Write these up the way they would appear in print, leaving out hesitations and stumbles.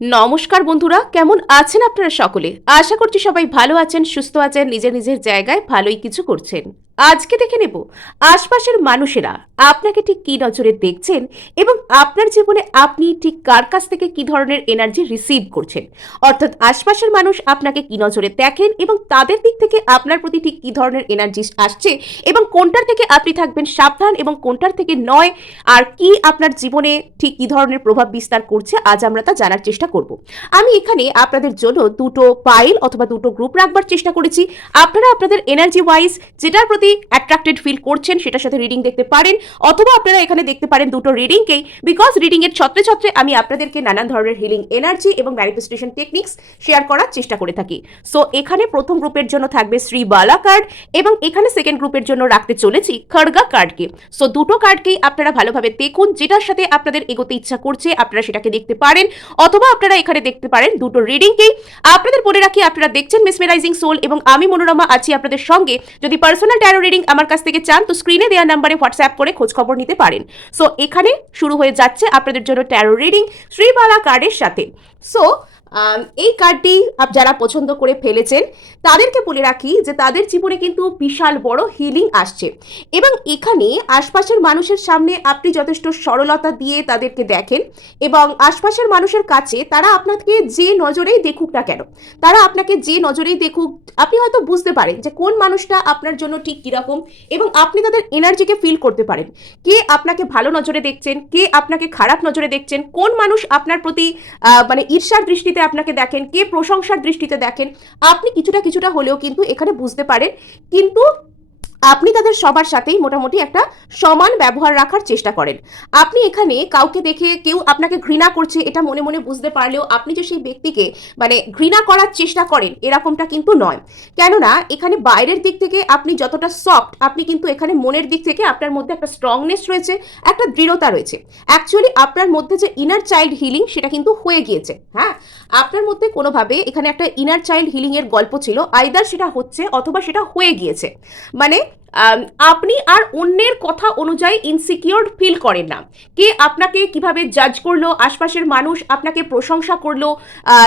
নমস্কার বন্ধুরা, কেমন আছেন আপনারা সকলে? আশা করছি সবাই ভালো আছেন, সুস্থ আছেন, নিজের নিজের জায়গায় ভালোই কিছু করছেন। আজকে দেখে নেব আশপাশের মানুষেরা আপনাকে ঠিক কি নজরে দেখছেন এবং আপনার জীবনে আপনি ঠিক কার কাছ থেকে কি ধরনের এনার্জি রিসিভ করছেন। অর্থাৎ আশপাশের মানুষ আপনাকে কি নজরে দেখেন এবং তাদের দিক থেকে আপনার প্রতি ঠিক কি ধরনের এনার্জি আসছে এবং কোনটার থেকে আপনি থাকবেন সাবধান এবং কোনটার থেকে নয়, আর কি আপনার জীবনে ঠিক কি ধরনের প্রভাব বিস্তার করছে আজ আমরা তা জানার চেষ্টা করব। আমি এখানে আপনাদের জন্য দুটো পাইল অথবা দুটো গ্রুপ রাখবার চেষ্টা করেছি। আপনারা আপনাদের এনার্জি ওয়াইজ যেটার প্রতি অ্যাট্রাক্টেড ফিল করছেন সেটার সাথে রিডিং দেখতে পারেন, অথবা আপনারা এখানে দেখতে পারেন দুটো রিডিংকেই, বিকজ রিডিং এর ছত্রে ছত্রে আমি আপনাদেরকে নানান ধরনের হিলিং এনার্জি এবং ম্যানিফেস্টেশন টেকনিক্স শেয়ার করার চেষ্টা করে থাকি। সো এখানে প্রথম গ্রুপের জন্য থাকবে শ্রী বালা কার্ড এবং এখানে সেকেন্ড গ্রুপের জন্য রাখতে চলেছি খড়গা কার্ডকে। সো দুটো কার্ডকেই আপনারা ভালোভাবে দেখুন, যেটার সাথে আপনাদের এগোতে ইচ্ছা করছে আপনারা সেটাকে দেখতে পারেন, অথবা আপনারা এখানে দেখতে পারেন দুটো রিডিংকেই। আপনাদের বলে রাখি, আপনারা দেখছেন মেসমেরাইজিং সোল এবং আমি মনোরমা আছি আপনাদের সঙ্গে। যদি পার্সোনাল ট্যারো রিডিং আমার কাছ থেকে চান তো স্ক্রিনে দেওয়া নাম্বারে হোয়াটসঅ্যাপ করে খোঁজ খবর নিতে পারেন। সো এখানে শুরু হয়ে যাচ্ছে আপনাদের জন্য ট্যারো রিডিং শ্রীবালা কার্ডের সাথে। সো এই কার্ডটি যারা পছন্দ করে ফেলেছেন তাদেরকে বলে রাখি যে তাদের জীবনে কিন্তু বিশাল বড় হিলিং আসছে এবং এখানে আশপাশের মানুষের সামনে আপনি যথেষ্ট সরলতা দিয়ে তাদেরকে দেখেন এবং আশপাশের মানুষের কাছে তারা আপনাকে যে নজরেই দেখুক না কেন, তারা আপনাকে যে নজরেই দেখুক, আপনি হয়তো বুঝতে পারেন যে কোন মানুষটা আপনার জন্য ঠিক কীরকম এবং আপনি তাদের এনার্জিকে ফিল করতে পারেন। কে আপনাকে ভালো নজরে দেখছেন, কে আপনাকে খারাপ নজরে দেখছেন, কোন মানুষ আপনার প্রতি মানে ঈর্ষার দৃষ্টিতে আপনাকে দেখেন, কে প্রশংসার দৃষ্টিতে দেখেন, আপনি কিছুটা কিছুটা হলেও কিন্তু এখানে বুঝতে পারেন। কিন্তু আপনি তাদের সবার সাথেই মোটামুটি একটা সমান ব্যবহার রাখার চেষ্টা করেন। আপনি এখানে কাউকে দেখে কেউ আপনাকে ঘৃণা করছে এটা মনে মনে বুঝতে পারলেও আপনি যে সেই ব্যক্তিকে মানে ঘৃণা করার চেষ্টা করেন এরকমটা কিন্তু নয়। কেননা এখানে বাইরের দিক থেকে আপনি যতটা সফট, আপনি কিন্তু এখানে মনের দিক থেকে আপনার মধ্যে একটা স্ট্রংনেস রয়েছে, একটা দৃঢ়তা রয়েছে। অ্যাকচুয়ালি আপনার মধ্যে যে ইনার চাইল্ড হিলিং সেটা কিন্তু হয়ে গিয়েছে। হ্যাঁ, আপনার মধ্যে কোনোভাবে এখানে একটা ইনার চাইল্ড হিলিং এর গল্প ছিল, আইদার সেটা হচ্ছে অথবা সেটা হয়ে গিয়েছে। মানে আপনি আর অন্যের কথা অনুযায়ী ইনসিকিউর ফিল করেন না। কে আপনাকে কিভাবে জাজ করলো, আশপাশের মানুষ আপনাকে প্রশংসা করলো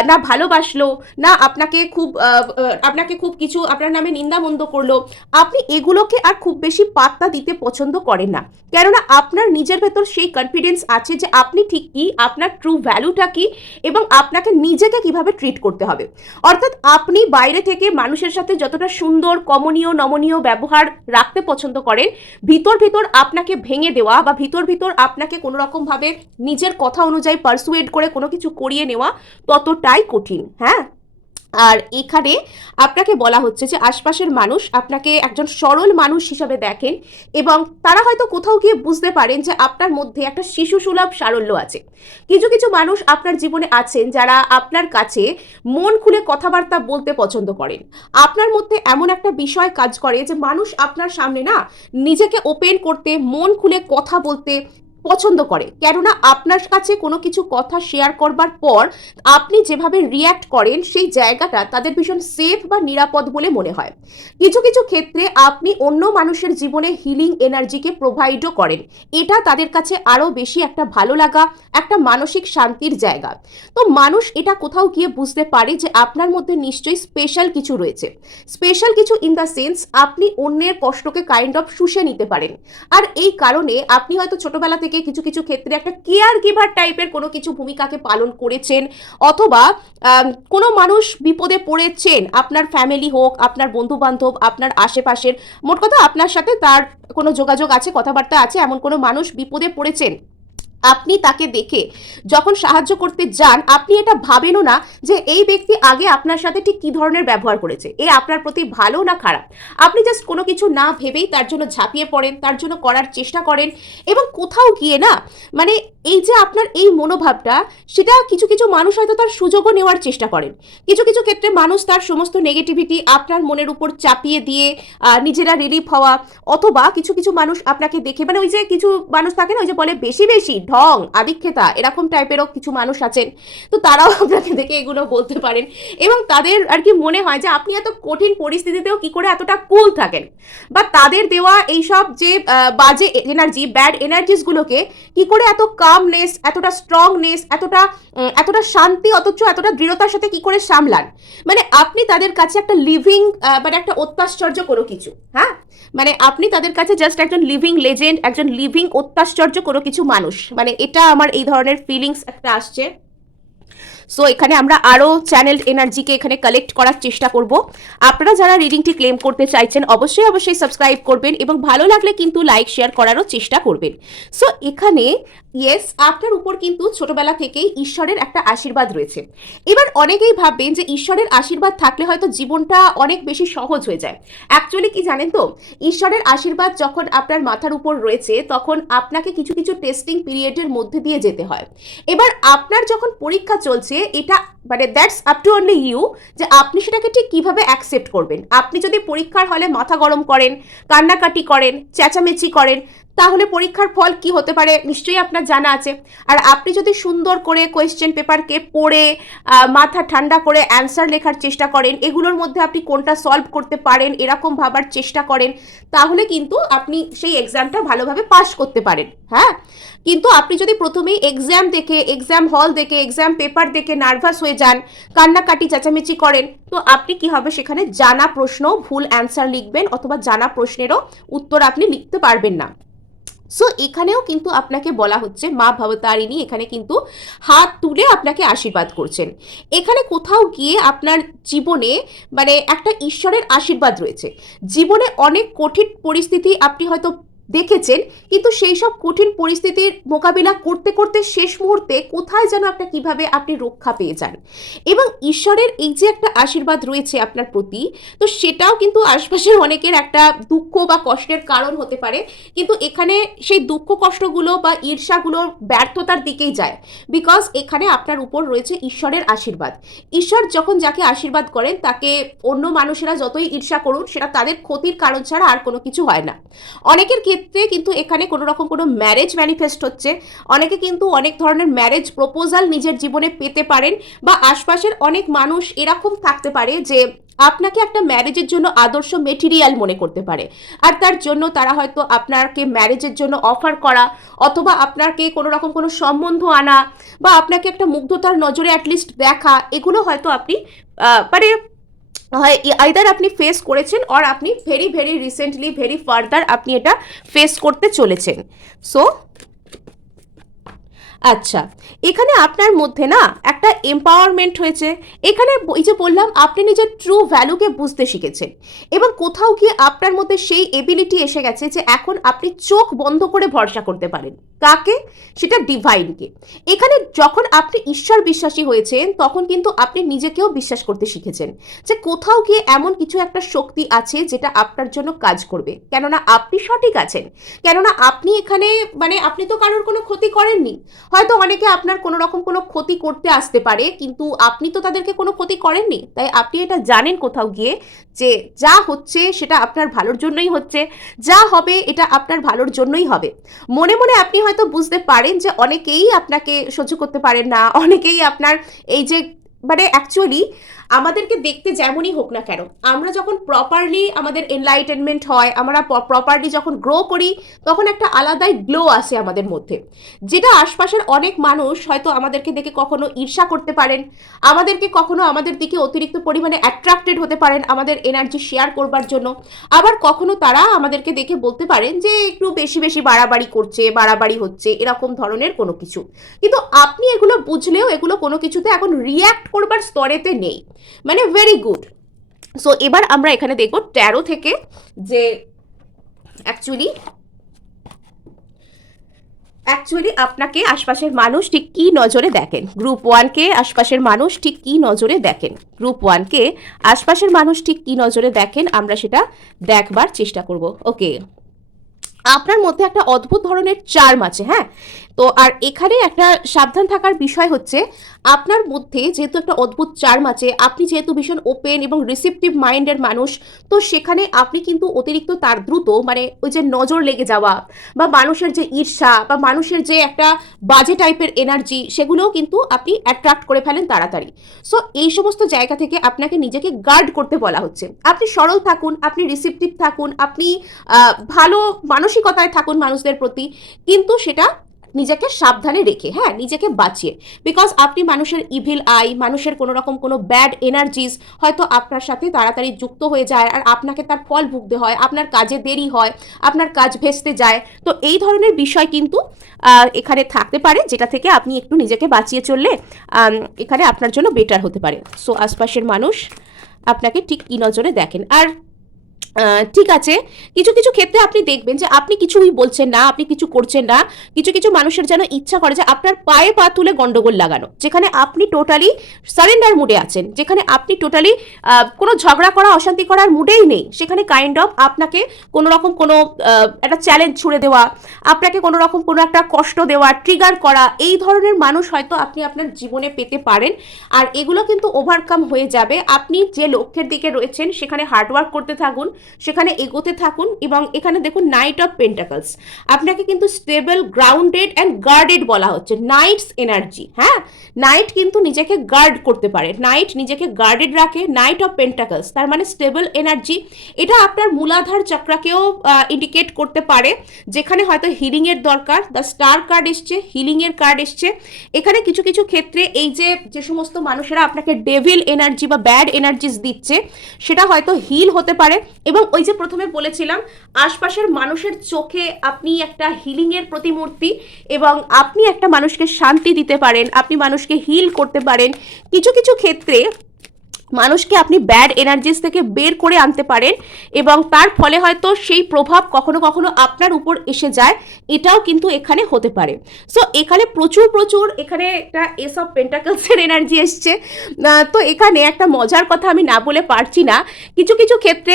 না ভালোবাসলো, না আপনাকে খুব কিছু আপনার নামে নিন্দামন্দ করলো, আপনি এগুলোকে আর খুব বেশি পাত্তা দিতে পছন্দ করেন না। কেননা আপনার নিজের ভেতর সেই কনফিডেন্স আছে যে আপনি ঠিক কি, আপনার ট্রু ভ্যালুটা কি এবং আপনাকে নিজেকে কিভাবে ট্রিট করতে হবে। অর্থাৎ আপনি বাইরে থেকে মানুষের সাথে যতটা সুন্দর কমনীয় নমনীয় ব্যবহার রাখতে পছন্দ করেন, ভিতর ভিতর আপনাকে ভেঙে দেওয়া বা ভিতর ভিতর আপনাকে কোনো রকম ভাবে নিজের কথা অনুযায়ী পারসুয়েড করে কোনো কিছু করিয়ে নেওয়া ততটাই কঠিন। হ্যাঁ, আর এখানে আপনাকে বলা হচ্ছে যে আশপাশের মানুষ আপনাকে একজন সরল মানুষ হিসাবে দেখেন এবং তারা হয়তো কোথাও গিয়ে বুঝতে পারেন যে আপনার মধ্যে একটা শিশু সুলভ সারল্য আছে। কিছু কিছু মানুষ আপনার জীবনে আছেন যারা আপনার কাছে মন খুলে কথাবার্তা বলতে পছন্দ করেন। আপনার মধ্যে এমন একটা বিষয় কাজ করে যে মানুষ আপনার সামনে না নিজেকে ওপেন করতে, মন খুলে কথা বলতে পছন্দ করে। কেননা আপনার কাছে কোনো কিছু কথা শেয়ার করবার পর আপনি যেভাবে রিয়্যাক্ট করেন সেই জায়গাটা তাদের ভীষণ সেফ বা নিরাপদ বলে মনে হয়। কিছু কিছু ক্ষেত্রে আপনি অন্য মানুষের জীবনে হিলিং এনার্জিকে প্রোভাইডও করেন। এটা তাদের কাছে আরও বেশি একটা ভালো লাগা, একটা মানসিক শান্তির জায়গা। তো মানুষ এটা কোথাও গিয়ে বুঝতে পারে যে আপনার মধ্যে নিশ্চয়ই স্পেশাল কিছু রয়েছে। স্পেশাল কিছু ইন দ্য সেন্স আপনি অন্যের কষ্টকে কাইন্ড অফ শুষে নিতে পারেন। আর এই কারণে আপনি হয়তো ছোটবেলা থেকে কিছু কিছু ক্ষেত্রে একটা কেয়ার গিভার টাইপের কোনো কিছু ভূমিকাকে পালন করেছেন, অথবা কোনো মানুষ বিপদে পড়েছেন, আপনার ফ্যামিলি হোক, আপনার বন্ধু বান্ধব, আপনার আশেপাশের, মোট কথা আপনার সাথে তার কোনো যোগাযোগ আছে, কথাবার্তা আছে, এমন কোনো মানুষ বিপদে পড়েছেন, আপনি তাকে দেখে যখন সাহায্য করতে যান আপনি এটা ভাবেনও না যে এই ব্যক্তি আগে আপনার সাথে ঠিক কী ধরনের ব্যবহার করেছে, এ আপনার প্রতি ভালো না খারাপ। আপনি জাস্ট কোনো কিছু না ভেবেই তার জন্য ঝাঁপিয়ে পড়েন, তার জন্য করার চেষ্টা করেন এবং কোথাও গিয়ে না মানে এই যে আপনার এই মনোভাবটা, সেটা কিছু কিছু মানুষ হয়তো তার সুযোগও নেওয়ার চেষ্টা করেন। কিছু কিছু ক্ষেত্রে মানুষ তার সমস্ত নেগেটিভিটি আপনার মনের উপর চাপিয়ে দিয়ে নিজেরা রিলিফ হওয়া, অথবা কিছু কিছু মানুষ আপনাকে দেখে মানে ওই যে কিছু মানুষ থাকে না, ওই যে বলে বেশি বেশি ঢং, আদিক্ষেতা এরকম টাইপেরও কিছু মানুষ আছেন, তো তারাও আপনাকে দেখে এগুলো বলতে পারেন এবং তাদের আর কি মনে হয় যে আপনি এত কঠিন পরিস্থিতিতেও কি করে এতটা কুল থাকেন, বা তাদের দেওয়া এইসব যে বাজে এনার্জি, ব্যাড এনার্জিসগুলোকে কি করে এত কামনেস, এতটা স্ট্রংনেস, এতটা শান্তি অথচ এতটা দৃঢ়তার সাথে কি করে সামলান। মানে আপনি তাদের কাছে একটা লিভিং মানে একটা অত্যাশ্চর্য কোনো কিছু, হ্যাঁ, মানে আপনি তাদের কাছে জাস্ট একজন লিভিং লেজেন্ড, একজন লিভিং অত্যাশ্চর্য কোনো কিছু মানুষ, মানে এটা আমার এই ধরনের ফিলিংস একটা আসছে। সো এখানে আমরা আরও চ্যানেলড এনার্জিকে এখানে কালেক্ট করার চেষ্টা করব। আপনারা যারা রিডিংটি ক্লেম করতে চাইছেন অবশ্যই সাবস্ক্রাইব করবেন এবং ভালো লাগলে কিন্তু লাইক শেয়ার করারও চেষ্টা করবেন। সো এখানে ইয়েস, আপনার উপর কিন্তু ছোটবেলা থেকেই ঈশ্বরের একটা আশীর্বাদ রয়েছে। এবার অনেকেই ভাববেন যে ঈশ্বরের আশীর্বাদ থাকলে হয়তো জীবনটা অনেক বেশি সহজ হয়ে যায়। অ্যাকচুয়ালি কি জানেন তো, ঈশ্বরের আশীর্বাদ যখন আপনার মাথার উপর রয়েছে তখন আপনাকে কিছু কিছু টেস্টিং পিরিয়ডের মধ্যে দিয়ে যেতে হয়। এবার আপনার যখন পরীক্ষা চলছে, এটা মানে that's up to only you যে আপনি সেটাকে ঠিক কিভাবে অ্যাকসেপ্ট করবেন। আপনি যদি পরীক্ষার হলে মাথা গরম করেন, কান্নাকাটি করেন, চেঁচামেচি করেন, তাহলে পরীক্ষার ফল কি হতে পারে নিশ্চয়ই আপনার জানা আছে। আর আপনি যদি সুন্দর করে কোয়েশ্চেন পেপারকে পড়ে মাথা ঠান্ডা করে অ্যান্সার লেখার চেষ্টা করেন, এগুলোর মধ্যে আপনি কোনটা সলভ করতে পারেন এরকম ভাবার চেষ্টা করেন, তাহলে কিন্তু আপনি সেই এক্সামটা ভালোভাবে পাস করতে পারেন। হ্যাঁ, কিন্তু আপনি যদি প্রথমেই এক্সাম দেখে, এক্সাম হল দেখে, এক্সাম পেপার দেখে নার্ভাস হয়ে যান, কান্নাকাটি চেঁচামেচি করেন, তো আপনি কি হবে সেখানে জানা প্রশ্ন ভুল অ্যান্সার লিখবেন অথবা জানা প্রশ্নেরও উত্তর আপনি লিখতে পারবেন না। সো এখানেও কিন্তু আপনাকে বলা হচ্ছে মা ভবতারিণী এখানে কিন্তু হাত তুলে আপনাকে আশীর্বাদ করছেন। এখানে কোথাও গিয়ে আপনার জীবনে মানে একটা ঈশ্বরের আশীর্বাদ রয়েছে। জীবনে অনেক কঠিন পরিস্থিতি আপনি হয়তো দেখেছেন, কিন্তু সেই সব কঠিন পরিস্থিতির মোকাবিলা করতে করতে শেষ মুহূর্তে কোথায় যেন একটা কিভাবে আপনি রক্ষা পেয়ে যান এবং ঈশ্বরের এই যে একটা আশীর্বাদ রয়েছে আপনার প্রতি, তো সেটাও কিন্তু আশপাশের অনেকের একটা দুঃখ বা কষ্টের কারণ হতে পারে। কিন্তু এখানে সেই দুঃখ কষ্টগুলো বা ঈর্ষাগুলোর ব্যর্থতার দিকেই যায়, বিকজ এখানে আপনার উপর রয়েছে ঈশ্বরের আশীর্বাদ। ঈশ্বর যখন যাকে আশীর্বাদ করেন তাকে অন্য মানুষেরা যতই ঈর্ষা করুন সেটা তাদের ক্ষতির কারণ ছাড়া আর কোনো কিছু হয় না। অনেকের ক্ষেত্রে কিন্তু এখানে কোনো রকম কোনো ম্যারেজ ম্যানিফেস্ট হচ্ছে, অনেকে কিন্তু অনেক ধরনের ম্যারেজ প্রপোজাল নিজের জীবনে পেতে পারেন, বা আশপাশের অনেক মানুষ এরকম থাকতে পারে যে আপনাকে একটা ম্যারেজের জন্য আদর্শ মেটেরিয়াল মনে করতে পারে, আর তার জন্য তারা হয়তো আপনাকে ম্যারেজের জন্য অফার করা অথবা আপনাকে কোনো রকম কোনো সম্বন্ধ আনা বা আপনাকে একটা মুগ্ধতার নজরে অ্যাটলিস্ট দেখা, এগুলো হয়তো আপনি মানে হয় আইদার আপনি ফেস করেছেন অর আপনি very very recently very further আপনি এটা ফেস করতে চলেছেন। সো আচ্ছা, এখানে আপনার মধ্যে না একটা এম্পাওয়ারমেন্ট হয়েছে। এখানে এই যে বললাম আপনি নিজের ট্রু ভ্যালুকে বুঝতে শিখেছেন এবং কোথাও গিয়ে আপনার মধ্যে সেই এবিলিটি এসে গেছে যে এখন আপনি চোখ বন্ধ করে ভরসা করতে পারেন। কাকে? সেটা ডিভাইনকে। এখানে যখন আপনি ঈশ্বর বিশ্বাসী হয়েছেন তখন কিন্তু আপনি নিজেকেও বিশ্বাস করতে শিখেছেন যে কোথাও গিয়ে এমন কিছু একটা শক্তি আছে যেটা আপনার জন্য কাজ করবে, কেননা আপনি সঠিক আছেন, কেননা আপনি এখানে মানে আপনি তো কারোর কোনো ক্ষতি করেননি। হয়তো অনেকে আপনার কোনো রকম কোনো ক্ষতি করতে আসতে পারে, কিন্তু আপনি তো তাদেরকে কোনো ক্ষতি করেননি, তাই আপনি এটা জানেন কোথাও গিয়ে যে যা হচ্ছে সেটা আপনার ভালোর জন্যই হচ্ছে, যা হবে এটা আপনার ভালোর জন্যই হবে। মনে মনে আপনি হয়তো বুঝতে পারেন যে অনেকেই আপনাকে সহ্য করতে পারেন না, অনেকেই আপনার এই যে মানে অ্যাকচুয়ালি আমাদেরকে দেখতে যেমনই হোক না কেন, আমরা যখন প্রপারলি আমাদের এনলাইটেনমেন্ট হয়, আমরা প্রপারলি যখন গ্রো করি, তখন একটা আলাদাই গ্লো আসে আমাদের মধ্যে, যেটা আশপাশের অনেক মানুষ হয়তো আমাদেরকে দেখে কখনো ঈর্ষা করতে পারেন, আমাদেরকে কখনো আমাদের দিকে অতিরিক্ত পরিমাণে অ্যাট্রাক্টেড হতে পারেন আমাদের এনার্জি শেয়ার করবার জন্য, আবার কখনো তারা আমাদেরকে দেখে বলতে পারেন যে একটু বেশি বেশি বাড়াবাড়ি করছে, বাড়াবাড়ি হচ্ছে, এরকম ধরনের কোনো কিছু। কিন্তু আপনি এগুলো বুঝলেও এগুলো কোনো কিছুতে এখন রিয়্যাক্ট করবার স্তরেতে নেই, মানে ভেরি গুড। সো এবার আমরা এখানে দেখব ট্যারো থেকে যে অ্যাকচুয়ালি আপনাকে আশপাশের মানুষ ঠিক কি নজরে দেখেন। গ্রুপ ওয়ানকে আশপাশের মানুষ ঠিক কি নজরে দেখেন, গ্রুপ ওয়ানকে আশপাশের মানুষ ঠিক কি নজরে দেখেন, আমরা সেটা দেখবার চেষ্টা করব। ওকে, আপনার মধ্যে একটা অদ্ভুত ধরনের চার্ম আছে, হ্যাঁ। তো আর এখানে একটা সাবধান থাকার বিষয় হচ্ছে, আপনার মধ্যে যেহেতু একটা অদ্ভুত চার্ম আছে, আপনি যেহেতু ভীষণ ওপেন এবং রিসিপটিভ মাইন্ডের মানুষ, তো সেখানে আপনি কিন্তু অতিরিক্ত তার দ্রুত মানে ওই যে নজর লেগে যাওয়া বা মানুষের যে ঈর্ষা বা মানুষের যে একটা বাজে টাইপের এনার্জি, সেগুলোও কিন্তু আপনি অ্যাট্রাক্ট করে ফেলেন তাড়াতাড়ি। সো এই সমস্ত জায়গা থেকে আপনাকে নিজেকে গার্ড করতে বলা হচ্ছে। আপনি সরল থাকুন, আপনি রিসিপটিভ থাকুন, আপনি ভালো মানসিকতায় থাকুন মানুষদের প্রতি, কিন্তু সেটা নিজেকে সাবধানে রেখে, হ্যাঁ, নিজেকে বাঁচিয়ে। বিকজ আপনি মানুষের ইভিল আই, মানুষের কোনো রকম কোনো ব্যাড এনার্জিস হয়তো আপনার সাথে তাড়াতাড়ি যুক্ত হয়ে যায়, আর আপনাকে তার ফল ভুগতে হয়, আপনার কাজে দেরি হয়, আপনার কাজ ভেস্তে যায়। তো এই ধরনের বিষয় কিন্তু এখানে থাকতে পারে, যেটা থেকে আপনি একটু নিজেকে বাঁচিয়ে চললে এখানে আপনার জন্য বেটার হতে পারে। সো আশপাশের মানুষ আপনাকে ঠিক কী নজরে দেখেন। আর ঠিক আছে, কিছু কিছু ক্ষেত্রে আপনি দেখবেন যে আপনি কিছুই বলছেন না, আপনি কিছু করছেন না। কিছু কিছু মানুষের যেন ইচ্ছা করে যে আপনার পায়ে পা তুলে গন্ডগোল লাগানো, যেখানে আপনি টোটালি সারেন্ডার মুডে আছেন, যেখানে আপনি টোটালি কোনো ঝগড়া করা অশান্তি করার মুডেই নেই, সেখানে কাইন্ড অফ আপনাকে কোনো রকম কোনো একটা চ্যালেঞ্জ ছুড়ে দেওয়া, আপনাকে কোনো রকম কোনো একটা কষ্ট দেওয়া, ট্রিগার করা, এই ধরনের মানুষ হয়তো আপনি আপনার জীবনে পেতে পারেন। আর এগুলো কিন্তু ওভারকাম হয়ে যাবে। আপনি যে লক্ষ্যের দিকে রয়েছেন সেখানে হার্ডওয়ার্ক করতে থাকুন, সেখানে এগোতে থাকুন। এবং এখানে দেখুন নাইট অফ পেন্টাকলস, আপনাকে কিন্তু স্টেবল, গ্রাউন্ডেড অ্যান্ড গার্ডেড বলা হচ্ছে। নাইটস এনার্জি, হ্যাঁ, নাইট কিন্তু নিজেকে গার্ড করতে পারে, নাইট নিজেকে গার্ডেড রাখে। নাইট অফ পেন্টাকলস তার মানে স্টেবল এনার্জি। এটা আপনার মূলাধার চক্রাকেও ইন্ডিকেট করতে পারে, যেখানে হয়তো হিলিংয়ের দরকার। দ্য স্টার কার্ড এসছে, হিলিংয়ের কার্ড এসছে। এখানে কিছু কিছু ক্ষেত্রে এই যে সমস্ত মানুষেরা আপনাকে ডেভিল এনার্জি বা ব্যাড এনার্জিস দিচ্ছে, সেটা হয়তো হিল হতে পারে। এবং ওই যে প্রথমে বলেছিলাম, আশপাশের মানুষের চোখে আপনি একটা হিলিংয়ের প্রতিমূর্তি, এবং আপনি একটা মানুষকে শান্তি দিতে পারেন, আপনি মানুষকে হিল করতে পারেন। কিছু কিছু ক্ষেত্রে মানুষকে আপনি ব্যাড এনার্জিস থেকে বের করে আনতে পারেন, এবং তার ফলে হয়তো সেই প্রভাব কখনো কখনো আপনার উপর এসে যায়, এটাও কিন্তু এখানে হতে পারে। সো এখানে প্রচুর এখানে একটা এস অফ পেন্টাকলসের এনার্জি এসছে। তো এখানে একটা মজার কথা আমি না বলে পারছি না, কিছু কিছু ক্ষেত্রে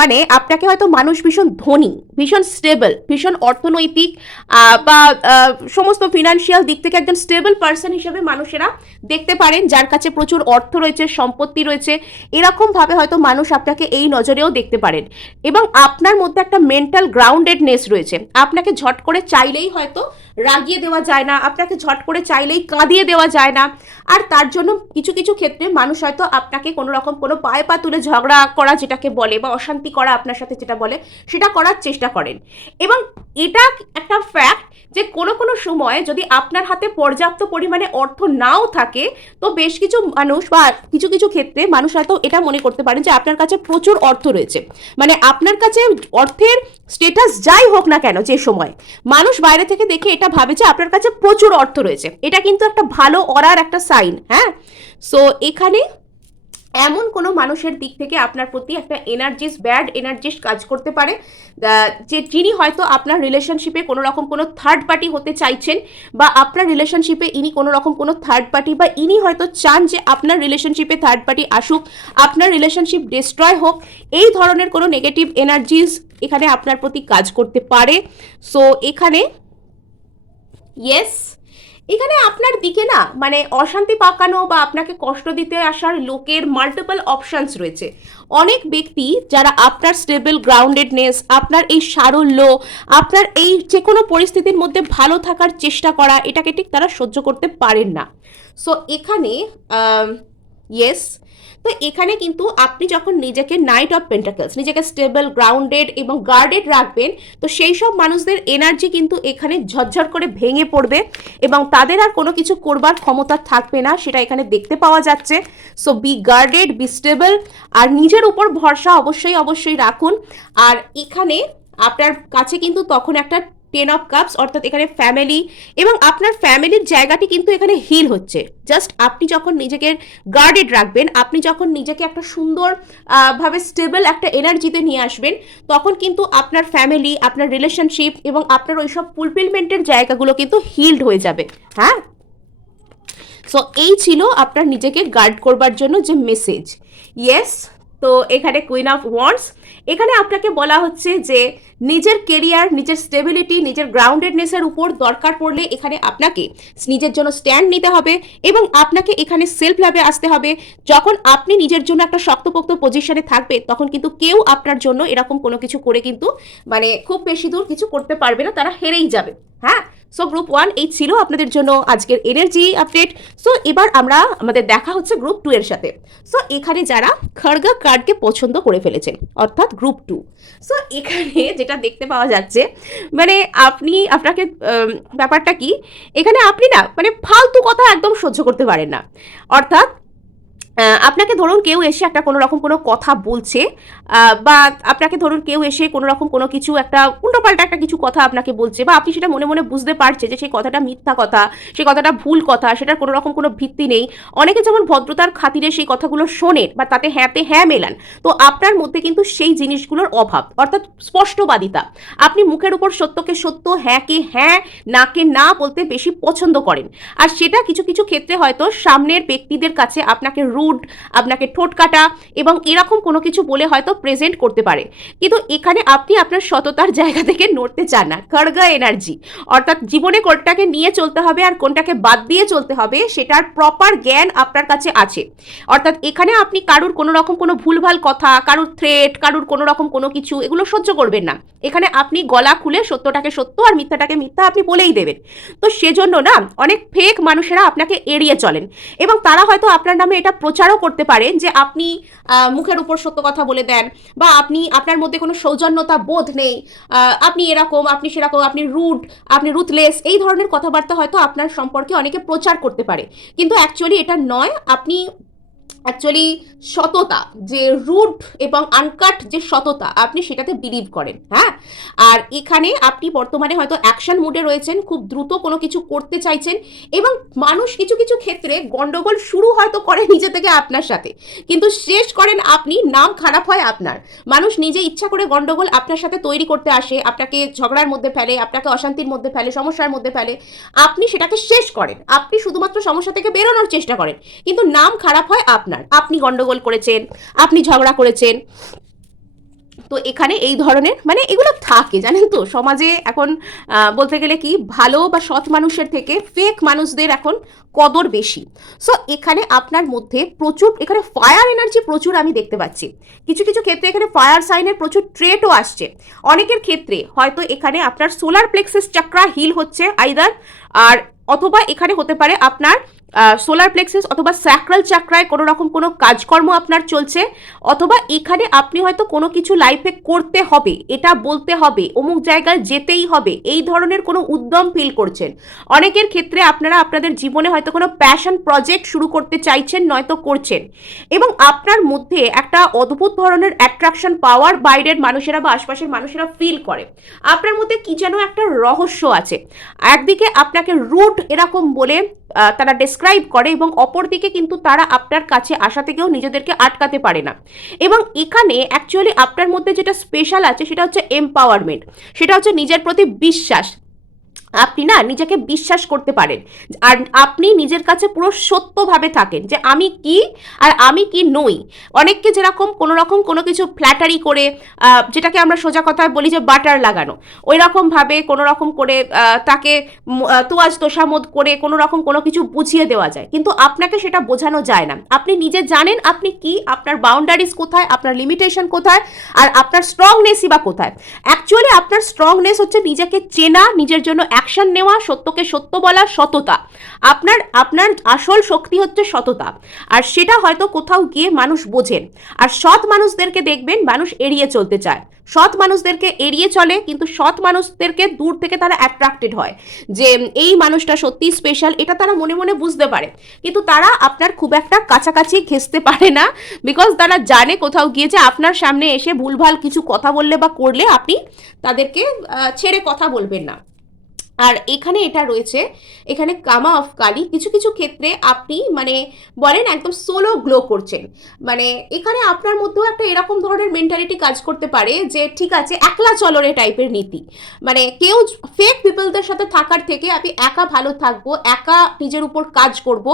মানে আপনাকে হয়তো মানুষ ভীষণ ধনী, ভীষণ স্টেবল, ভীষণ অর্থনৈতিক বা সমস্ত ফিনান্সিয়াল দিক থেকে একজন স্টেবল পার্সন হিসেবে মানুষেরা দেখতে পারেন, যার কাছে প্রচুর অর্থ রয়েছে, সম্পত্তি রয়েছে। এরকমভাবে হয়তো মানুষ আপনাকে এই নজরেও দেখতে পারেন। এবং আপনার মধ্যে একটা মেন্টাল গ্রাউন্ডেডনেস রয়েছে, আপনাকে ঝট করে চাইলেই হয়তো রাগিয়ে দেওয়া যায় না, আপনাকে ঝট করে চাইলেই কাঁদিয়ে দেওয়া যায় না। আর তার জন্য কিছু কিছু ক্ষেত্রে মানুষ হয়তো আপনাকে কোনো রকম কোনো পায়ে পা তুলে ঝগড়া করা যেটাকে বলে, বা অশান্তি করা আপনার সাথে যেটা বলে, সেটা করার চেষ্টা করেন। এবং এটা একটা ফ্যাক্ট যে কোনো কোনো সময় যদি আপনার হাতে পর্যাপ্ত পরিমাণে অর্থ নাও থাকে, তো বেশ কিছু মানুষ বা কিছু কিছু ক্ষেত্রে মানুষ হয়তো এটা মনে করতে পারেন যে আপনার কাছে প্রচুর অর্থ রয়েছে। মানে আপনার কাছে অর্থের স্টেটাস যাই হোক না কেন, যে সময় মানুষ বাইরে থেকে দেখে এটা ভাবে যে আপনার কাছে প্রচুর অর্থ রয়েছে, এটা কিন্তু একটা ভালো অরার একটা সাইন, হ্যাঁ। সো এখানে এমন কোনো মানুষের দিক থেকে আপনার প্রতি একটা এনার্জিস, ব্যাড এনার্জিস কাজ করতে পারে, যে যিনি হয়তো আপনার রিলেশনশিপে কোনো রকম কোনো থার্ড পার্টি হতে চাইছেন, বা আপনার রিলেশনশিপে ইনি কোনো রকম কোনো থার্ড পার্টি, বা ইনি হয়তো চান যে আপনার রিলেশনশিপে থার্ড পার্টি আসুক, আপনার রিলেশনশিপ ডিস্ট্রয় হোক। এই ধরনের কোনো নেগেটিভ এনার্জিস এখানে আপনার প্রতি কাজ করতে পারে। সো এখানে ইয়েস, এখানে আপনার দিকে না মানে অশান্তি পাকানো বা আপনাকে কষ্ট দিতে আসার লোকের মাল্টিপল অপশনস রয়েছে। অনেক ব্যক্তি যারা আপনার স্টেবল গ্রাউন্ডেডনেস, আপনার এই সারল্য, আপনার এই যে কোনো পরিস্থিতির মধ্যে ভালো থাকার চেষ্টা করা, এটাকে ঠিক তারা সহ্য করতে পারেন না। সো এখানে ইয়েস, তো এখানে কিন্তু আপনি যখন নিজেকে নাইট অফ পেন্টাকলস, নিজেকে স্টেবল, গ্রাউন্ডেড এবং গার্ডেড রাখবেন, তো সেই সব মানুষদের এনার্জি কিন্তু এখানে ঝরঝর করে ভেঙে পড়বে, এবং তাদের আর কোনো কিছু করবার ক্ষমতা থাকবে না, সেটা এখানে দেখতে পাওয়া যাচ্ছে। So be guarded, be stable, আর নিজের উপর ভরসা অবশ্যই রাখুন। আর এখানে আপনার কাছে কিন্তু তখন একটা 10 অফ কাপস, অর্থাৎ এখানে ফ্যামিলি এবং আপনার ফ্যামিলির জায়গাটি কিন্তু এখানে হিল হচ্ছে। জাস্ট আপনি যখন নিজেকে গার্ডেড রাখবেন, আপনি যখন নিজেকে একটা সুন্দর ভাবে স্টেবল একটা এনার্জিতে নিয়ে আসবেন, তখন কিন্তু আপনার ফ্যামিলি, আপনার রিলেশনশিপ এবং আপনার ওইসব ফুলফিলমেন্টের জায়গাগুলো কিন্তু হিলড হয়ে যাবে, হ্যাঁ। সো এই ছিল আপনার নিজেকে গার্ড করবার জন্য যে মেসেজ। ইয়েস, তো এখানে কুইন অফ ওয়ান্ডস, এখানে আপনাকে বলা হচ্ছে যে নিজের কেরিয়ার, নিজের স্টেবিলিটি, নিজের গ্রাউন্ডেডনেসের উপর দরকার পড়লে এখানে আপনাকে নিজের জন্য স্ট্যান্ড নিতে হবে এবং আপনাকে এখানে সেলফ লাভে আসতে হবে। যখন আপনি নিজের জন্য একটা শক্তপোক্ত পজিশনে থাকবে তখন কিন্তু কেউ আপনার জন্য এরকম কোনো কিছু করে কিন্তু মানে খুব বেশি দূর কিছু করতে পারবে না, তারা হেরেই যাবে। হ্যাঁ, সো গ্রুপ 1 এই ছিল আপনাদের জন্য আজকের এনার্জি আপডেট। সো এবার আমরা আমাদের দেখা হচ্ছে গ্রুপ 2 এর সাথে। সো এখানে যারা খড়গা কার্ডকে পছন্দ করে ফেলেছেন অর্থাৎ গ্রুপ 2, সো এখানে যেটা দেখতে পাওয়া যাচ্ছে মানে আপনাকে ব্যাপারটা কি, এখানে আপনি না মানে ফালতু কথা একদম সহ্য করতে পারেন না। অর্থাৎ আপনাকে ধরুন কেউ এসে একটা কোনো রকম কোনো কথা বলছে, বা আপনাকে ধরুন কেউ এসে কোনো রকম কোনো কিছু একটা উল্টোপাল্টা একটা কিছু কথা আপনাকে বলছে, বা আপনি সেটা মনে মনে বুঝতে পারছে যে সেই কথাটা মিথ্যা কথা, সেই কথাটা ভুল কথা, সেটার কোনো রকম কোনো ভিত্তি নেই। অনেকে যেমন ভদ্রতার খাতিরে সেই কথাগুলো শোনেন বা তাতে হ্যাঁতে হ্যাঁ মেলান, তো আপনার মধ্যে কিন্তু সেই জিনিসগুলোর অভাব, অর্থাৎ স্পষ্টবাদিতা। আপনি মুখের উপর সত্যকে সত্য, হ্যাঁকে হ্যাঁ, নাকে না বলতে বেশি পছন্দ করেন। আর সেটা কিছু কিছু ক্ষেত্রে হয়তো সামনের ব্যক্তিদের কাছে আপনাকে রুড, আপনাকে ঠোঁট কাটা এবং এরকম কোনো কিছু বলে হয়তো প্রেজেন্ট করতে পারে, কিন্তু এখানে আপনি আপনার সততার জায়গা থেকে নড়তে চান না। খড়গা এনার্জি, অর্থাৎ জীবনে কোনটাকে নিয়ে চলতে হবে আর কোনটাকে বাদ দিয়ে চলতে হবে সেটার প্রপার জ্ঞান আপনার কাছে আছে। অর্থাৎ এখানে আপনি কারুর কোনো রকম কোনো ভুলভাল কথা, কারুর থ্রেট, কারুর কোনো রকম কোনো কিছু এগুলো সহ্য করবেন না। এখানে আপনি গলা খুলে সত্যটাকে সত্য আর মিথ্যাটাকে মিথ্যা আপনি বলেই দেবেন। তো সেজন্য না অনেক ফেক মানুষেরা আপনাকে এড়িয়ে চলেন এবং তারা হয়তো আপনার নামে এটা প্রচারও করতে পারেন যে আপনি মুখের উপর সত্য কথা বলে দেন, বা আপনার মধ্যে কোনো সৌজন্যতা বোধ নেই, আপনি এরকম, আপনি সেরকম, আপনি রুড, আপনি রুথলেস, এই ধরনের কথাবার্তা হয়তো আপনার সম্পর্কে অনেকে প্রচার করতে পারে, কিন্তু অ্যাকচুয়ালি এটা নয়। আপনি অ্যাকচুয়ালি সততা, যে রুড এবং আনকাট যে সততা, আপনি সেটাতে বিলিভ করেন। হ্যাঁ, আর এখানে আপনি বর্তমানে হয়তো অ্যাকশন মুডে রয়েছেন, খুব দ্রুত কোনো কিছু করতে চাইছেন এবং মানুষ কিছু কিছু ক্ষেত্রে গন্ডগোল শুরু হয়তো করে নিজে থেকে আপনার সাথে, কিন্তু শেষ করেন আপনি, নাম খারাপ হয় আপনার। মানুষ নিজে ইচ্ছা করে গন্ডগোল আপনার সাথে তৈরি করতে আসে, আপনাকে ঝগড়ার মধ্যে ফেলে, আপনাকে অশান্তির মধ্যে ফেলে, সমস্যার মধ্যে ফেলে, আপনি সেটাকে শেষ করেন, আপনি শুধুমাত্র সমস্যা থেকে বেরোনোর চেষ্টা করেন, কিন্তু নাম খারাপ হয় আপনার। আপনি গন্ডগোল করেছেন, আপনি ঝগড়া করেছেন। তো এখানে এই ধরনের মানে এগুলো থাকে, জানেন তো সমাজে এখন বলতে গেলে কি ভালো বা সৎ মানুষের থেকে ফেক মানুষদের এখন কদর বেশি। সো এখানে আপনার মধ্যে প্রচুর এখানে ফায়ার এনার্জি প্রচুর আমি দেখতে পাচ্ছি। কিছু কিছু ক্ষেত্রে এখানে ফায়ার সাইনের প্রচুর ট্রেটও আসছে। অনেকের ক্ষেত্রে হয়তো এখানে আপনার সোলার প্লেক্সাস চাক্রা হিল হচ্ছে আইদার, আর অথবা এখানে হতে পারে আপনার সোলার প্লেক্সাস অথবা স্যাক্রাল চাক্রায় কোনো রকম কোনো কাজকর্ম আপনার চলছে, অথবা এখানে আপনি হয়তো কোনো কিছু লাইফে করতে হবে, এটা বলতে হবে, অমুক জায়গায় যেতেই হবে, এই ধরনের কোনো উদ্যম ফিল করছেন। অনেকের ক্ষেত্রে আপনারা আপনাদের জীবনে হয়তো কোনো প্যাশন প্রজেক্ট শুরু করতে চাইছেন, নয়তো করছেন, এবং আপনার মধ্যে একটা অদ্ভুত ধরনের অ্যাট্রাকশন পাওয়ার বাইরের মানুষেরা বা আশপাশের মানুষেরা ফিল করে। আপনার মধ্যে কি যেন একটা রহস্য আছে। একদিকে আপনাকে রুট এরকম বলে তারা ডেসক্রাইব করে এবং অপরদিকে কিন্তু তারা আপনার কাছে আসা থেকেও নিজেদেরকে আটকাতে পারে না। এবং এখানে অ্যাকচুয়ালি আপনার মধ্যে যেটা স্পেশাল আছে সেটা হচ্ছে এম্পাওয়ারমেন্ট, সেটা হচ্ছে নিজের প্রতি বিশ্বাস। আপনি না নিজেকে বিশ্বাস করতে পারেন, আর আপনি নিজের কাছে পুরো সত্যভাবে থাকেন যে আমি কি আর আমি কি নই। অনেককে যেরকম কোনো রকম কোনো কিছু ফ্ল্যাটারি করে, যেটাকে আমরা সোজা কথায় বলি যে বাটার লাগানো, ওই রকমভাবে কোনো রকম করে তাকে তোয়াজ তোষামোদ করে কোনো রকম কোনো কিছু বুঝিয়ে দেওয়া যায়, কিন্তু আপনাকে সেটা বোঝানো যায় না। আপনি নিজে জানেন আপনি কি, আপনার বাউন্ডারিজ কোথায়, আপনার লিমিটেশন কোথায়, আর আপনার স্ট্রংনেসই বা কোথায়। অ্যাকচুয়ালি আপনার স্ট্রংনেস হচ্ছে নিজেকে চেনা, নিজের জন্য অ্যাকশন নেওয়া, সত্যকে সত্য বলা, সততা। আপনার আসল শক্তি হচ্ছে সততা, আর সেটা হয়তো কোথাও গিয়ে মানুষ বোঝেন। আর সৎ মানুষদেরকে দেখবেন মানুষ এড়িয়ে চলতে চায়, সৎ মানুষদেরকে এড়িয়ে চলে, কিন্তু সৎ মানুষদেরকে দূর থেকে তারা অ্যাট্রাক্টেড হয় যে এই মানুষটা সত্যিই স্পেশাল, এটা তারা মনে মনে বুঝতে পারে, কিন্তু তারা আপনার খুব একটা কাছাকাছি ঘেঁষতে পারে না, বিকজ তারা জানে কোথাও গিয়ে যে আপনার সামনে এসে ভুলভাল কিছু কথা বললে বা করলে আপনি তাদেরকে ছেড়ে কথা বলবেন না। আর এখানে এটা রয়েছে, এখানে কামা অফ কালি। কিছু কিছু ক্ষেত্রে আপনি মানে বলেন একদম সোলো গ্লো করছেন, মানে এখানে আপনার মধ্যেও একটা এরকম ধরনের মেন্টালিটি কাজ করতে পারে যে ঠিক আছে একলা চলো রে টাইপের নীতি, মানে কেউ ফেক পিপলদের সাথে থাকার থেকে আমি একা ভালো থাকবো, একা নিজের উপর কাজ করব,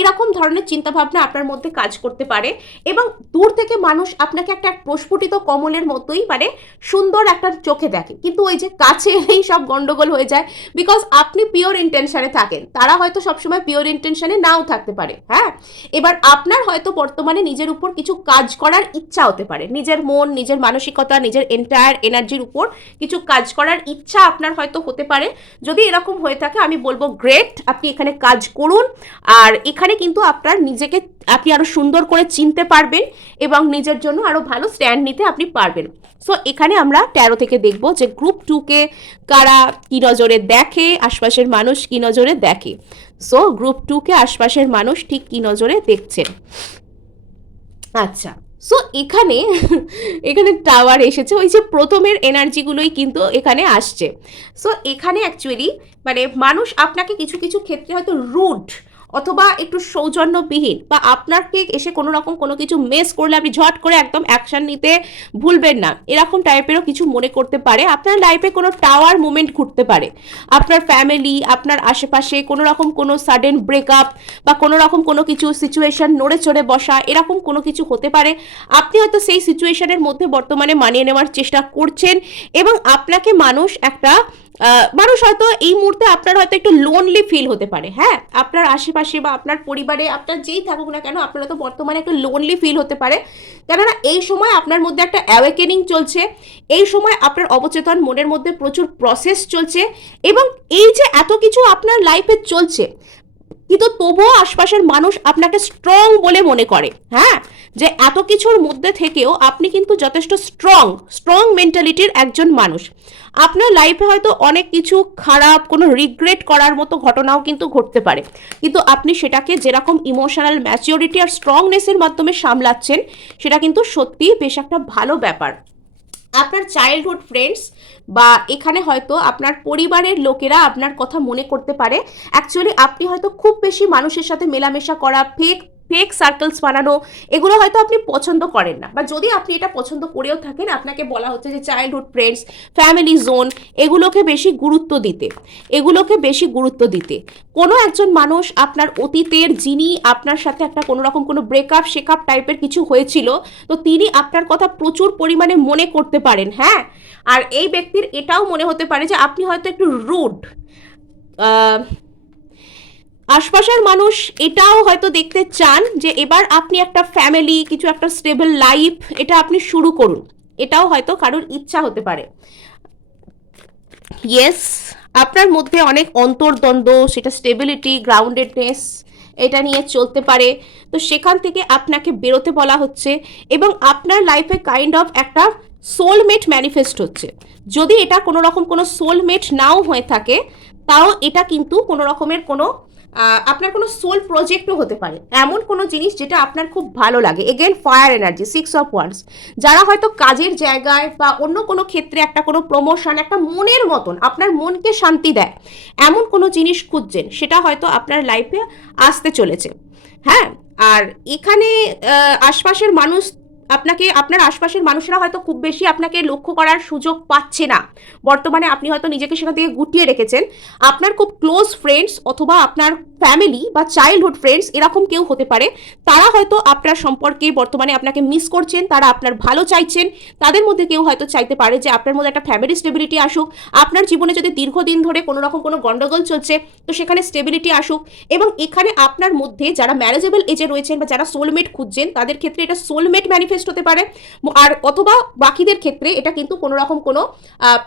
এরকম ধরনের চিন্তাভাবনা আপনার মধ্যে কাজ করতে পারে। এবং দূর থেকে মানুষ আপনাকে একটা প্রস্ফুটিত কমলের মতোই মানে সুন্দর একটা চোখে দেখে, কিন্তু ওই যে কাছে এলেই সব গন্ডগোল হয়ে যায়, বিকজ আপনি পিওর ইন্টেনশনে থাকেন, তারা হয়তো সবসময় পিওর ইন্টেনশনে নাও থাকতে পারে। হ্যাঁ, এবার আপনার হয়তো বর্তমানে নিজের উপর কিছু কাজ করার ইচ্ছা হতে পারে, নিজের মন, নিজের মানসিকতা, নিজের এন্টায়ার এনার্জির উপর কিছু কাজ করার ইচ্ছা আপনার হয়তো হতে পারে। যদি এরকম হয়ে থাকে আমি বলবো গ্রেট, আপনি এখানে কাজ করুন। আর এখানে কিন্তু আপনার নিজেকে আপনি আরো সুন্দর করে চিনতে পারবেন এবং নিজের জন্য আরো ভালো স্ট্যান্ড নিতে আপনি পারবেন। সো এখানে আমরা 13 থেকে দেখব যে গ্রুপ 2কে কারা কি নজরে দেখে, আশপাশের মানুষ কি নজরে দেখে। সো গ্রুপ 2কে আশপাশের মানুষ ঠিক কি নজরে দেখছেন। আচ্ছা, সো এখানে এখানে টাওয়ার এসেছে, ওই যে প্রথমের এনার্জিগুলোই কিন্তু এখানে আসছে। সো এখানে অ্যাকচুয়ালি মানে মানুষ আপনাকে কিছু কিছু ক্ষেত্রে হয়তো রুড অথবা একটু সৌজন্যবিহীন, বা আপনাকে এসে কোনো রকম কোনো কিছু মেস করলে আপনি ঝট করে একদম অ্যাকশন নিতে ভুলবেন না, এরকম টাইপেরও কিছু মনে করতে পারে। আপনার লাইফে কোনো টাওয়ার মুভমেন্ট ঘটতে পারে, আপনার ফ্যামিলি, আপনার আশেপাশে কোনো রকম কোনো সাডেন ব্রেকআপ বা কোনো রকম কোনো কিছু সিচুয়েশন নড়ে চড়ে বসা, এরকম কোনো কিছু হতে পারে। আপনি হয়তো সেই সিচুয়েশনের মধ্যে বর্তমানে মানিয়ে নেওয়ার চেষ্টা করছেন এবং আপনাকে মানুষ হয়তো এই মুহূর্তে আপনার হয়তো একটু লোনলি ফিল হতে পারে। হ্যাঁ, আপনার আশেপাশে বা আপনার পরিবারে আপনার যেই থাকুক না কেন, আপনার হয়তো বর্তমানে একটু লোনলি ফিল হতে পারে, কেননা এই সময় আপনার মধ্যে একটা অ্যাওয়েকেনিং চলছে, এই সময় আপনার অবচেতন মনের মধ্যে প্রচুর প্রসেস চলছে, এবং এই যে এত কিছু আপনার লাইফে চলছে কিন্তু তবুও আশপাশের মানুষ আপনাকে স্ট্রং বলে মনে করে। হ্যাঁ, যে এত কিছুর মধ্যে থেকেও আপনি কিন্তু যথেষ্ট স্ট্রং মেন্টালিটির একজন মানুষ। আপনার লাইফে হয়তো অনেক কিছু খারাপ, কোনো রিগ্রেট করার মতো ঘটনাও কিন্তু ঘটতে পারে, কিন্তু আপনি সেটাকে যেরকম ইমোশনাল ম্যাচিওরিটি আর স্ট্রংনেসের মাধ্যমে সামলাচ্ছেন, সেটা কিন্তু সত্যিই বেশ একটা ভালো ব্যাপার। আপনার চাইল্ডহুড ফ্রেন্ডস বা এখানে হয়তো আপনার পরিবারের লোকেরা আপনার কথা মনে করতে পারে। অ্যাকচুয়ালি আপনি হয়তো খুব বেশি মানুষের সাথে মেলামেশা করা, ফেক সার্কেলস বানানো, এগুলো হয়তো আপনি পছন্দ করেন না, বা যদি আপনি এটা পছন্দ করেও থাকেন, আপনাকে বলা হচ্ছে যে চাইল্ডহুড ফ্রেন্ডস, ফ্যামিলি জোন, এগুলোকে বেশি গুরুত্ব দিতে। কোনো একজন মানুষ আপনার অতীতের, যিনি আপনার সাথে একটা কোনো রকম কোনো ব্রেকআপ শেকআপ টাইপের কিছু হয়েছিল, তো তিনি আপনার কথা প্রচুর পরিমাণে মনে করতে পারেন। হ্যাঁ, আর এই ব্যক্তির এটাও মনে হতে পারে যে আপনি হয়তো একটু রুড। আশপাশের মানুষ এটাও হয়তো দেখতে চান যে এবার আপনি একটা ফ্যামিলি, কিছু একটা স্টেবল লাইফ এটা আপনি শুরু করুন, এটাও হয়তো কারোর ইচ্ছা হতে পারে। ইয়েস, আপনার মধ্যে অনেক অন্তর্দ্বন্দ্ব, সেটা স্টেবিলিটি, গ্রাউন্ডেডনেস, এটা নিয়ে চলতে পারে। তো সেখান থেকে আপনাকে বেরোতে বলা হচ্ছে, এবং আপনার লাইফে কাইন্ড অফ একটা সোলমেট ম্যানিফেস্ট হচ্ছে। যদি এটা কোনো রকম কোনো সোলমেট নাও হয়ে থাকে, তাও এটা কিন্তু কোনো রকমের কোনো আপনার কোনো সোল প্রজেক্টও হতে পারে, এমন কোনো জিনিস যেটা আপনার খুব ভালো লাগে। Again fire energy, 6 of wands. যারা হয়তো কাজের জায়গায় বা অন্য কোনো ক্ষেত্রে একটা কোনো প্রমোশন, একটা মনের মতন আপনার মনকে শান্তি দেয় এমন কোনো জিনিস খুঁজছেন, সেটা হয়তো আপনার লাইফে আসতে চলেছে। হ্যাঁ, আর এখানে আশপাশের মানুষ আপনার আশপাশের মানুষরা হয়তো খুব বেশি আপনাকে লক্ষ্য করার সুযোগ পাচ্ছে না বর্তমানে। আপনি হয়তো নিজেকে সেখান থেকে গুটিয়ে রেখেছেন। আপনার খুব ক্লোজ ফ্রেন্ডস অথবা আপনার ফ্যামিলি বা চাইল্ডহুড ফ্রেন্ডস এরকম কেউ হতে পারে, তারা হয়তো আপনার সম্পর্কে বর্তমানে আপনাকে মিস করছেন, তারা আপনার ভালো চাইছেন। তাদের মধ্যে কেউ হয়তো চাইতে পারে যে আপনার মধ্যে একটা ফ্যামিলি স্টেবিলিটি আসুক, আপনার জীবনে যদি দীর্ঘদিন ধরে কোনো রকম কোনো গন্ডগোল চলছে, তো সেখানে স্টেবিলিটি আসুক। এবং এখানে আপনার মধ্যে যারা ম্যারেজেবল এজে রয়েছেন বা যারা সোলমেট খুঁজছেন, তাদের ক্ষেত্রে এটা সোলমেট ম্যানিফেস্ট হতে পারে। আর অথবা বাকিদের ক্ষেত্রে এটা কিন্তু কোনো রকম কোনো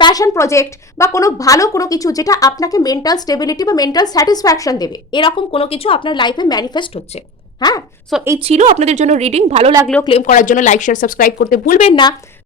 প্যাশন প্রজেক্ট বা কোনো ভালো কোনো কিছু যেটা আপনাকে মেন্টাল স্টেবিলিটি বা মেন্টাল স্যাটিসফ্যাকশন দেবে, এরকম কোনো কিছু আপনার লাইফে ম্যানিফেস্ট হচ্ছে। হ্যাঁ, সো এই ছিল আপনাদের জন্য রিডিং। ভালো লাগলেও ক্লেম করার জন্য লাইক শেয়ার সাবস্ক্রাইব করতে ভুলবেন না।